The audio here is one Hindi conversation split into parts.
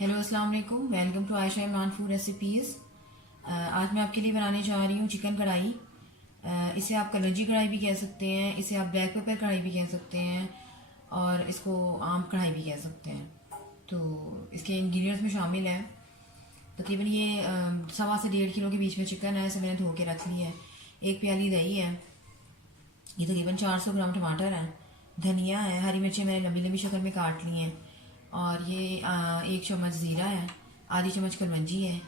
हेलो अस्सलाम वालेकुम, welcome to Ayesha Imran food recipes. आज मैं आपके लिए बनाने जा रही हूँ चिकन कढ़ाई। इसे आप कलौंजी कढ़ाई भी कह सकते हैं, इसे आप ब्लैक पेपर कढ़ाई भी कह सकते हैं और इसको आम कढ़ाई भी कह सकते हैं। तो इसके इंग्रेडिएंट्स में शामिल है तकरीबन ये 1.25 से 1.5 किलो के बीच में चिकन है। इसे मैंने धो के रख लिया है। 1 प्याली दही है, ये तकरीबन 400 ग्राम टमाटर है, धनिया है, हरी मिर्चें मैंने लंबी लंबी शक्ल में काट ली हैं, और ये 1 चम्मच ज़ीरा है, आधी चम्मच कलवंजी है,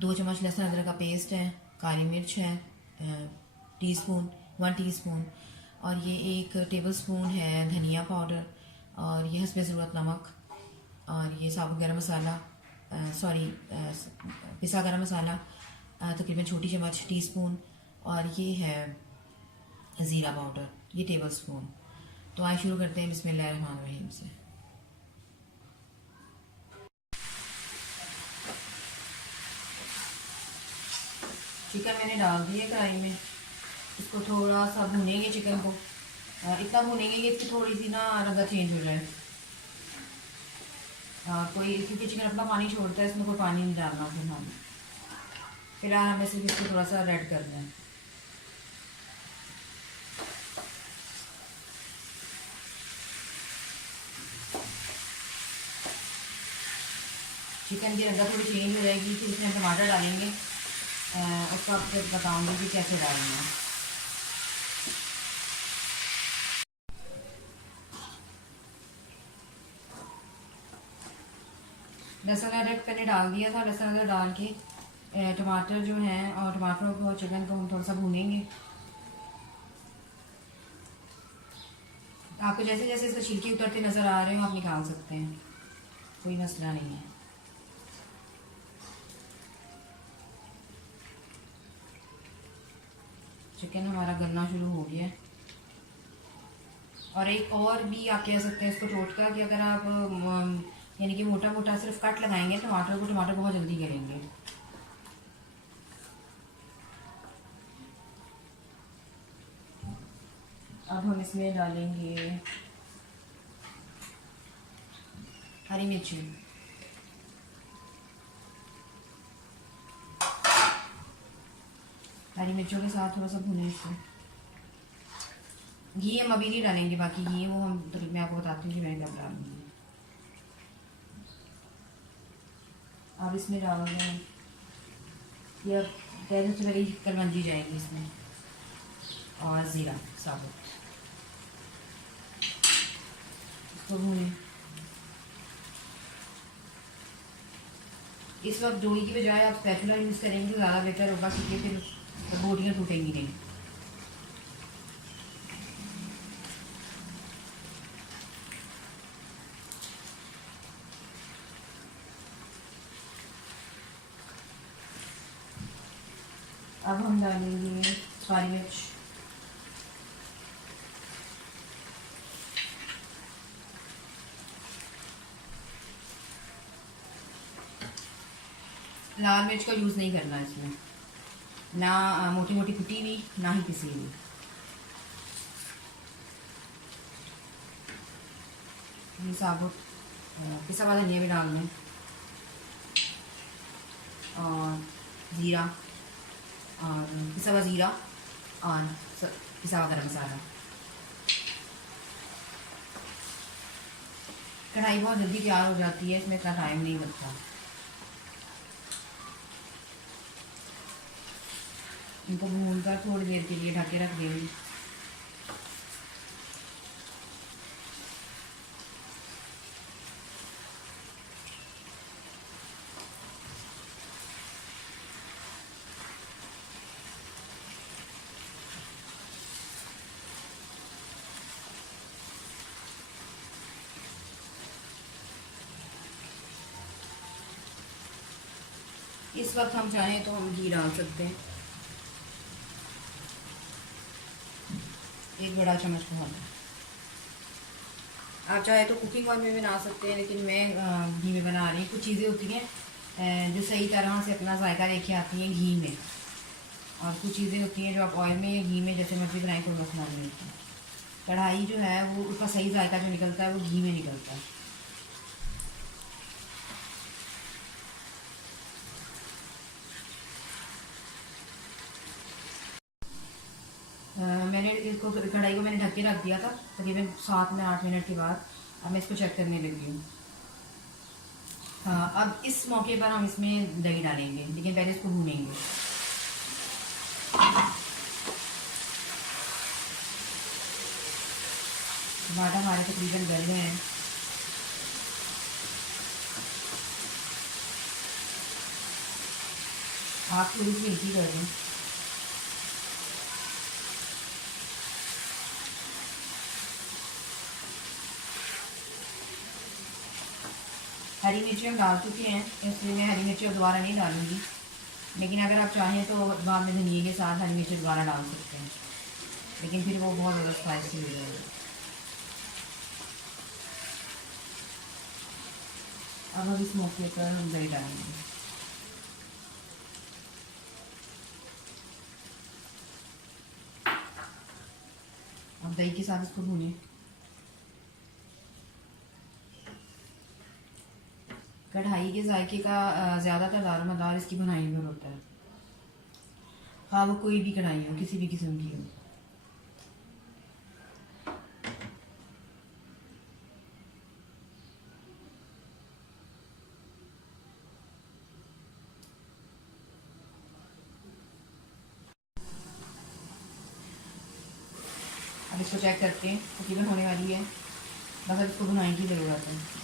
2 चम्मच लहसुन अदरक का पेस्ट है, काली मिर्च है टीस्पून 1 टीस्पून, और ये 1 टेबल स्पून है धनिया पाउडर, और ये हस्बे ज़रूरत नमक, और ये साबुत गरम मसाला पिसा गरम मसाला तकरीबन छोटी चम्मच टीस्पून, और ये है ज़ीरा पाउडर, ये टेबल स्पून। तो आइए शुरू करते हैं बिस्मिल्लाहिर्रहमानिर्रहीम से। चिकन मैंने डाल दिया कढ़ाई में। इसको थोड़ा सा भूनेंगे चिकन को, इतना भूनेंगे कि इसकी थोड़ी सी ना रंग चेंज हो जाए। कोई क्योंकि चिकन अपना पानी छोड़ता है, इसमें कोई पानी नहीं डालना फिलहाल हमें सिर्फ इसको थोड़ा सा रेड करना है। चिकन की रंग थोड़ी चेंज हो जाएगी, फिर इसमें टमाटर डालेंगे, उसका फिर बताऊंगी कि कैसे डालना है। लहसुन अदरक मैंने डाल दिया था। लहसुन अदरक डाल के टमाटर जो हैं और टमाटरों को चिकन को हम थोड़ा सा भूनेंगे। आपको जैसे जैसे इसके छिलके उतरते नज़र आ रहे हो आप निकाल सकते हैं, कोई मसला नहीं है। चिकन हमारा गलना शुरू हो गया है। और एक और भी आप कह सकते हैं इसको टोटका कि अगर आप यानी कि मोटा मोटा सिर्फ कट लगाएंगे टमाटर को, टमाटर बहुत जल्दी गलेंगे। अब हम इसमें डालेंगे हरी मिर्ची, हरी मिर्चों के साथ थोड़ा सा भुने इसको। घी हम अभी नहीं डालेंगे, बाकी घी वो हम मैं आपको बताती हूँ कि मैं कब डालूंगी। अब इसमें डाल दें ये पहले से पहले कलवंजी जाएगी इसमें, और ज़ीरा साबुत, इसको भूनें। इस वक्त जोड़ी की बजाय आप स्पैचुला यूज़ करेंगे तो ज़्यादा बेहतर होगा, क्योंकि फिर बोटियाँ टूटेंगी नहीं। अब हम डालेंगे काली मिर्च, लाल मिर्च का यूज़ नहीं करना इसमें, ना मोटी मोटी कुटी हुई ना ही पिसी हुई। ये साबुत पिसा हुआ धनिया भी डाल दें, और ज़ीरा, और पिसा हुआ ज़ीरा, और पिसा हुआ गरम मसाला। कढ़ाई बहुत जल्दी तैयार हो जाती है, इसमें इतना टाइम नहीं लगता। इनको भूनकर थोड़ी देर के लिए ढक के रख देंगे। इस वक्त हम चाहें तो हम घी डाल सकते हैं, 1 बड़ा चम्मच बहुत। आप चाहे तो कुकिंग ऑयल में बना सकते हैं, लेकिन मैं घी में बना रही हूँ। कुछ चीज़ें होती हैं जो सही तरह से अपना जायका लेके आती हैं घी में, और कुछ चीज़ें होती हैं जो आप ऑयल में या घी में जैसे मर्जी बनाएं कोई मसला नहीं होता। कढ़ाई जो है वो उसका सही जायका जो निकलता है वो घी में निकलता है। मैंने इसको कढ़ाई को मैंने ढक के रख दिया था तकरीबन 7 में 8 मिनट के बाद। अब मैं इसको चेक करने लगी हूँ। हाँ, अब इस मौके पर हम इसमें दही डालेंगे, लेकिन पहले इसको भूनेंगे। टमाटर हमारे तकरीबन गल गए हैं। आप थोड़ी सी हल्की कर दें। हरी मिर्ची हम डाल चुके हैं, इसलिए मैं हरी मिर्ची दोबारा नहीं डालूंगी, लेकिन अगर आप चाहें तो बाद में धनिए के साथ हरी मिर्ची दोबारा डाल सकते हैं, लेकिन फिर वो बहुत ज़्यादा स्पाइसी हो जाएगा। अब इस मौके पर हम दही डालेंगे। अब दही के साथ इसको भूनें। कढ़ाई के जायके का ज़्यादातर दारोमदार इसकी बुनाई पर होता है, हाँ वो कोई भी कढ़ाई हो, किसी भी किस्म की हो। अब इसको चेक करते हैं, तकरीबन होने वाली है, बस अब इसको भुनाई की ज़रूरत है।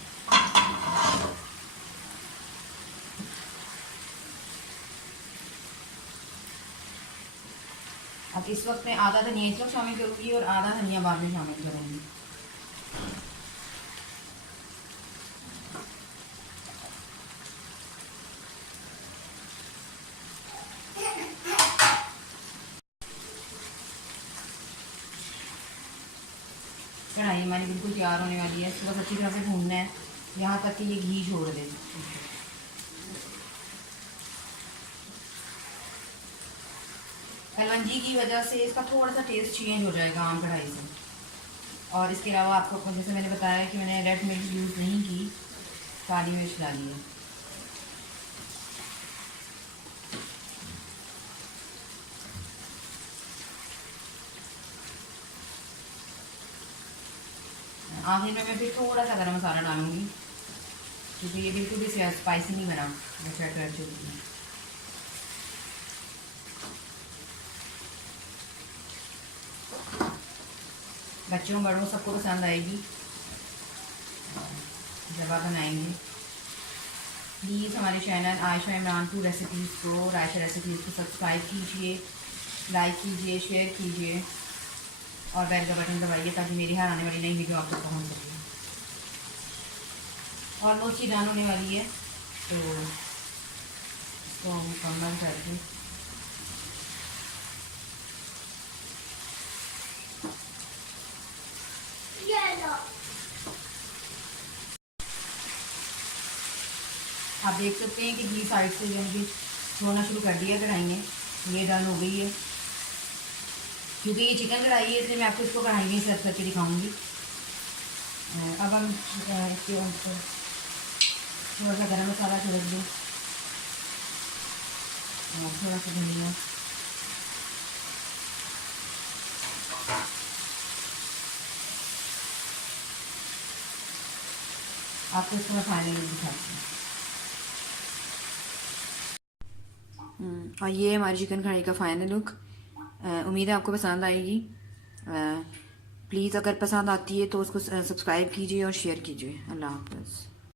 अब इस वक्त मैं आधा धनिया इस वक्त शामिल करूँगी और आधा धनिया बाद में शामिल करूँगी। कढ़ाई हमारी बिल्कुल तैयार होने वाली है। इसको बस अच्छी तरह से भूनना है यहाँ तक कि ये घी छोड़ दे। कलवंजी की वजह से इसका थोड़ा सा टेस्ट चेंज हो जाएगा आम कढ़ाई से। और इसके अलावा आपको जैसे मैंने बताया कि मैंने रेड मिर्च यूज़ नहीं की, काली मिर्च डाली है। आखिर में मैं फिर थोड़ा सा गरम मसाला डालूंगी, क्योंकि ये बिल्कुल भी स्पाइसी नहीं बना। मैं चेक कर चुकी हूँ। बच्चों बड़ों सबको पसंद आएगी जब आप बनाएंगे। प्लीज़ हमारे channel Ayesha Imran food recipes को, आयशा रेसिपीज़ को सब्सक्राइब कीजिए, लाइक कीजिए, शेयर कीजिए और बेल का बटन दबाइए ताकि मेरी हर आने वाली नई वीडियो आप तक पहुँच सके। ऑलमोस्ट ही डन होने वाली है, तो इसको मुकम्मल करके आप देख सकते हैं कि घी साइड से यानी कि छोड़ना शुरू कर दिया कढ़ाई ने। ये डन हो गई है। क्योंकि ये चिकन कढ़ाई है इसलिए मैं आपको इसको कढ़ाई में सर्व करके दिखाऊंगी। अब हम इसके ऊपर थोड़ा सा गरम मसाला छिड़क दें, थोड़ा सा धनिया, आपको इसको मैं फाइनल लुक दिखाती हूँ। और ये हमारी चिकन कढ़ाई का फाइनल लुक। उम्मीद है आपको पसंद आएगी। प्लीज़ अगर पसंद आती है तो उसको सब्सक्राइब कीजिए और शेयर कीजिए। अल्लाह हाफ़िज़।